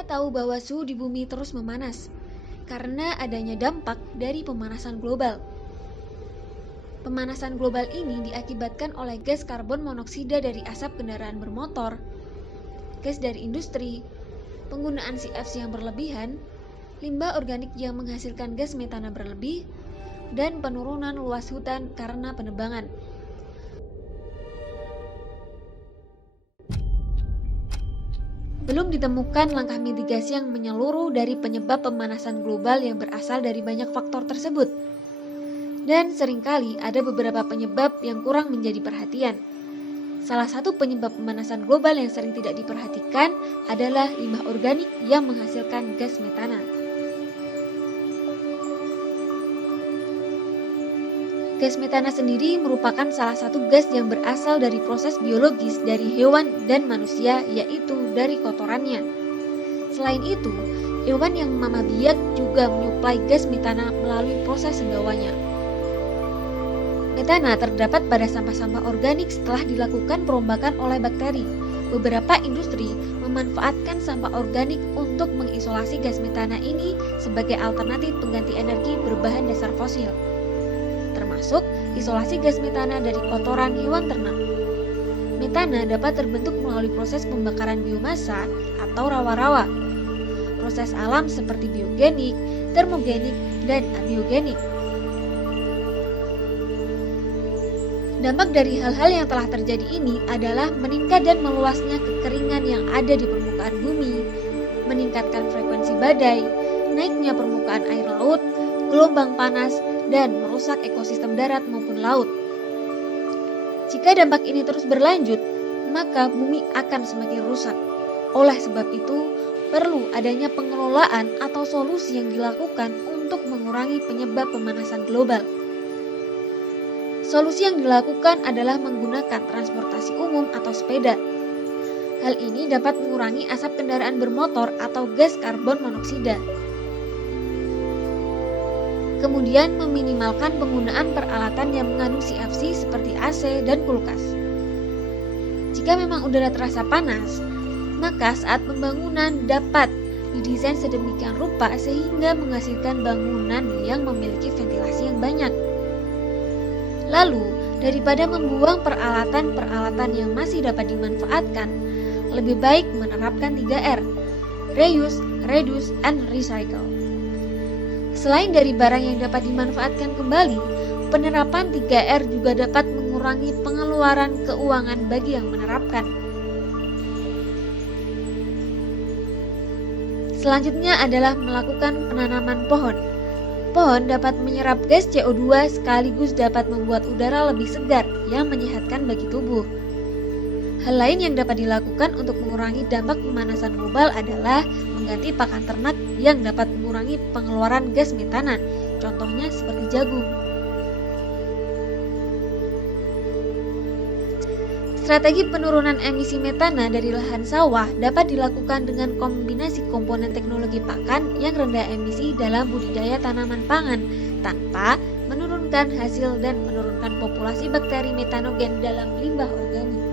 Kita tahu bahwa suhu di bumi terus memanas karena adanya dampak dari pemanasan global. Pemanasan global ini diakibatkan oleh gas karbon monoksida dari asap kendaraan bermotor, gas dari industri, penggunaan CFC yang berlebihan, limbah organik yang menghasilkan gas metana berlebih, dan penurunan luas hutan karena penebangan. Belum ditemukan langkah mitigasi yang menyeluruh dari penyebab pemanasan global yang berasal dari banyak faktor tersebut. Dan seringkali ada beberapa penyebab yang kurang menjadi perhatian. Salah satu penyebab pemanasan global yang sering tidak diperhatikan adalah limbah organik yang menghasilkan gas metana. Gas metana sendiri merupakan salah satu gas yang berasal dari proses biologis dari hewan dan manusia, yaitu dari kotorannya. Selain itu, hewan yang mama biak juga menyuplai gas metana melalui proses sendawanya. Metana terdapat pada sampah-sampah organik setelah dilakukan perombakan oleh bakteri. Beberapa industri memanfaatkan sampah organik untuk mengisolasi gas metana ini sebagai alternatif pengganti energi berbahan dasar fosil, termasuk isolasi gas metana dari kotoran hewan ternak. Metana dapat terbentuk melalui proses pembakaran biomasa atau rawa-rawa, proses alam seperti biogenik, termogenik, dan abiogenik. Dampak dari hal-hal yang telah terjadi ini adalah meningkat dan meluasnya kekeringan yang ada di permukaan bumi, meningkatkan frekuensi badai, naiknya permukaan air laut, gelombang panas, dan merusak ekosistem darat maupun laut. Jika dampak ini terus berlanjut, maka bumi akan semakin rusak. Oleh sebab itu, perlu adanya pengelolaan atau solusi yang dilakukan untuk mengurangi penyebab pemanasan global. Solusi yang dilakukan adalah menggunakan transportasi umum atau sepeda. Hal ini dapat mengurangi asap kendaraan bermotor atau gas karbon monoksida. Kemudian meminimalkan penggunaan peralatan yang mengandung CFC seperti AC dan kulkas. Jika memang udara terasa panas, maka saat pembangunan dapat didesain sedemikian rupa sehingga menghasilkan bangunan yang memiliki ventilasi yang banyak. Lalu, daripada membuang peralatan-peralatan yang masih dapat dimanfaatkan, lebih baik menerapkan 3R, reuse, reduce, and recycle. Selain dari barang yang dapat dimanfaatkan kembali, penerapan 3R juga dapat mengurangi pengeluaran keuangan bagi yang menerapkan. Selanjutnya adalah melakukan penanaman pohon. Pohon dapat menyerap gas CO2 sekaligus dapat membuat udara lebih segar yang menyehatkan bagi tubuh. Hal lain yang dapat dilakukan untuk mengurangi dampak pemanasan global adalah mengganti pakan ternak yang dapat mengurangi pengeluaran gas metana, contohnya seperti jagung. Strategi penurunan emisi metana dari lahan sawah dapat dilakukan dengan kombinasi komponen teknologi pakan yang rendah emisi dalam budidaya tanaman pangan tanpa menurunkan hasil dan menurunkan populasi bakteri metanogen dalam limbah organik.